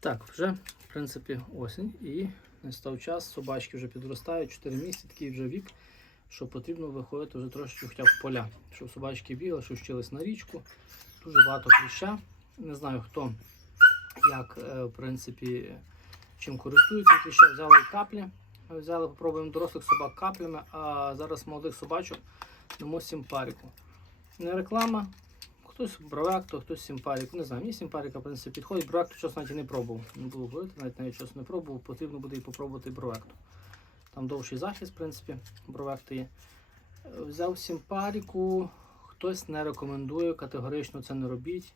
Так, вже, в принципі, осінь і настав час, собачки вже підростають, 4 місяці, такий вже вік, що потрібно виходити вже трошечки хоча б в поля. Щоб собачки бігали, що вчились на річку. Дуже багато кліща. Не знаю хто як, е, в принципі, чим користується кліща. Взяли каплі, взяли, попробуємо дорослих собак каплями, а зараз молодих собачок дамо сімпаріку. Не реклама, Хтось бровекту, хтось симпарік. Не знаю, мені симпаріка в принципі підходить. Бровекту чесно навіть і не пробував. Не було говорити, навіть навіть чесно не пробував. Потрібно буде і попробувати бровекту. Там довший захист, в принципі, бровекти є. Взяв симпаріку, хтось не рекомендує, категорично це не робіть.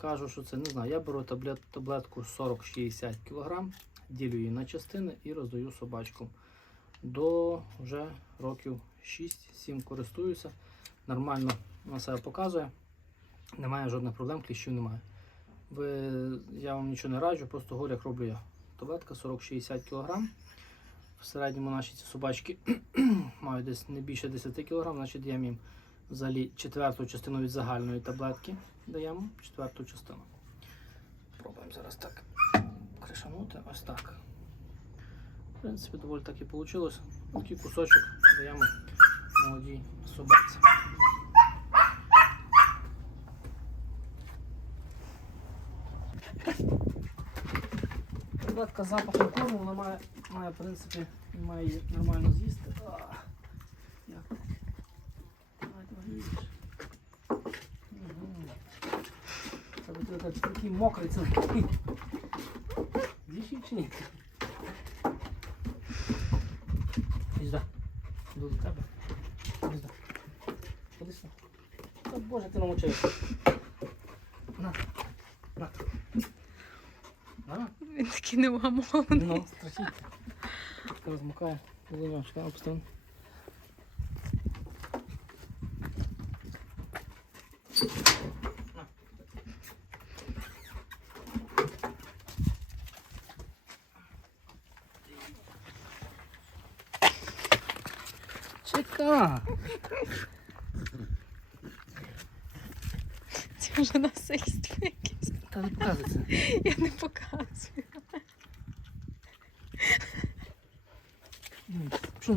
Кажу, що це не знаю. Я беру таблет, таблетку 40-60 кг, ділю її на частини і роздаю собачкам. До вже років 6-7 користуюся. Нормально на себе показує. Немає жодних проблем, кліщів немає. Ви, я вам нічого не раджу, просто говорю, як роблю я. Таблетка 40-60 кг. В середньому наші ці собачки мають десь не більше 10 кг, значить даємо їм взагалі четверту частину від загальної таблетки. Даємо четверту частину. Пробуємо зараз так кришанути. Ось так. В принципі, доволі так і вийшло. Такий кусочок даємо молодій собаці. Таблетка з запахом корму, вона має, має, в принципі, має її нормально з'їсти. Такий мокрий цілий. Її чи ні? Сюди. Іду до тебе. Іди. Ходи сюди. Боже, ти намочив. На. На. На. Він такий невгамовний. Ну, страхіть. Розмикає полинячка, обстан. Чека! Це вже насильство якесь. Та не показується. Я не показую. Що.